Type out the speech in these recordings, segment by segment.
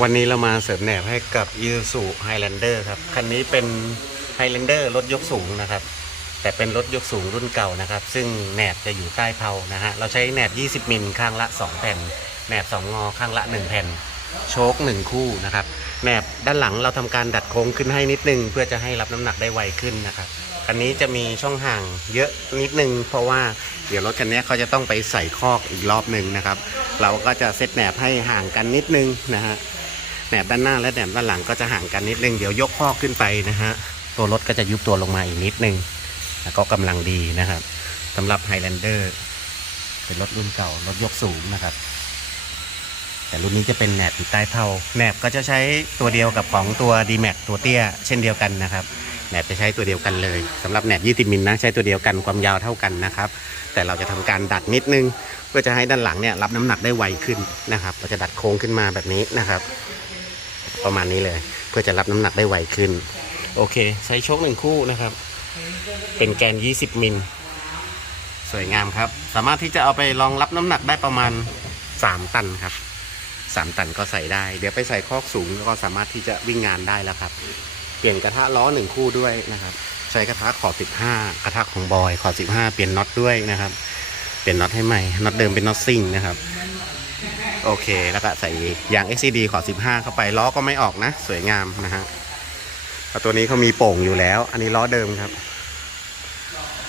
วันนี้เรามาเสริมแหนบให้กับ i s u Highlander ครับ คันนี้เป็น Highlander รถยกสูงนะครับ แต่เป็นรถยกสูงรุ่นเก่านะครับ ซึ่งแหนบจะอยู่ใต้เพลานะฮะ เราใช้แหนบ 20 มิลข้างละ 2 แผ่น แหนบ 2 งอข้างละ 1 แผ่น โชค 1 คู่นะครับ แหนบด้านหลังเราทำการดัดโค้งขึ้นให้นิดนึง เพื่อจะให้รับน้ำหนักได้ไวขึ้นนะครับ คันนี้จะมีช่องห่างเยอะนิดนึง เพราะว่าเดี๋ยวรถคันนี้เขาจะต้องไปใส่คอกอีกรอบหนึ่งนะครับ เราก็จะเซตแหนบให้ห่างกันนิดนึงนะฮะ แหนบด้านหน้าและแหนบด้านหลังก็จะห่างกันนิดนึงเดี๋ยวยกข้อขึ้นไปนะฮะตัวรถก็จะยุบตัวลงมาอีกนิดนึงแล้วก็กำลังดีนะครับสำหรับ Highlander เป็นรถรุ่นเก่ารถยกสูงนะครับ แต่รุ่นนี้จะเป็นแหนบอยู่ใต้เท้าแหนบก็จะใช้ตัวเดียวกับของตัว d m a x ตัวเตี้ย เช่นเดียวกันนะครับแหนบจะใช้ตัวเดียวกันเลยสำหรับแหนบ20มิลนะใช้ตัวเดียวกันความยาวเท่ากันนะครับ แต่เราจะทำการดัดนิดนึง เพื่อจะให้ด้านหลังเนี่ยรับน้ำหนักได้ไวขึ้นนะครับ เราจะดัดโค้งขึ้นมาแบบนี้นะครับ ประมาณนี้เลย เพื่อจะรับน้ำหนักได้ไวขึ้น โอเค ใช้โชคหนึ่งคู่นะครับ เป็นแกน 20 มิล สวยงามครับ สามารถที่จะเอาไปรองรับน้ำหนักได้ประมาณ 3 ตันครับ 3 ตันก็ใส่ได้ เดี๋ยวไปใส่คอกสูงก็สามารถที่จะวิ่งงานได้แล้วครับ เปลี่ยนกระทะล้อหนึ่งคู่ด้วยนะครับใช้กระทะขอบ15 กระทะของบอยขอบ15 เปลี่ยนน็อตด้วยนะครับ เปลี่ยนน็อตให้ใหม่น็อตเดิมเป็นน็อตซิ่งนะครับ โอเค แล้วก็ใส่ยาง XCD ขอ 15 เข้าไปล้อก็ไม่ออกนะ สวยงามนะฮะแล้วตัวนี้เขามีโป่งอยู่แล้ว อันนี้ล้อเดิมครับ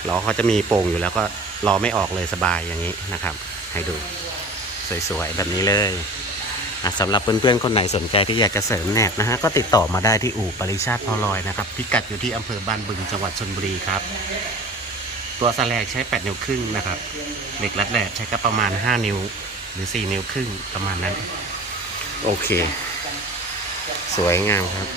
ล้อเขาจะมีโป่งอยู่แล้วก็ล้อไม่ออกเลยสบายอย่างนี้นะครับ ให้ดูสวยๆแบบนี้เลยสำหรับเพื่อนๆคนไหนสนใจที่อยากจะเสริมแหนบนะฮะก็ติดต่อมาได้ที่อู่ปริชาติพอลอยนะครับ พิกัดอยู่ที่อำเภอบ้านบึงจังหวัดชนบุรีครับ ตัวสแลกใช้ 8 นิ้วครึ่งนะครับเหล็กรัดแหลกใช้ก็ประมาณ 5 นิ้ว หรือสี่นิ้วครึ่งประมาณนั้น โอเค สวยงามครับ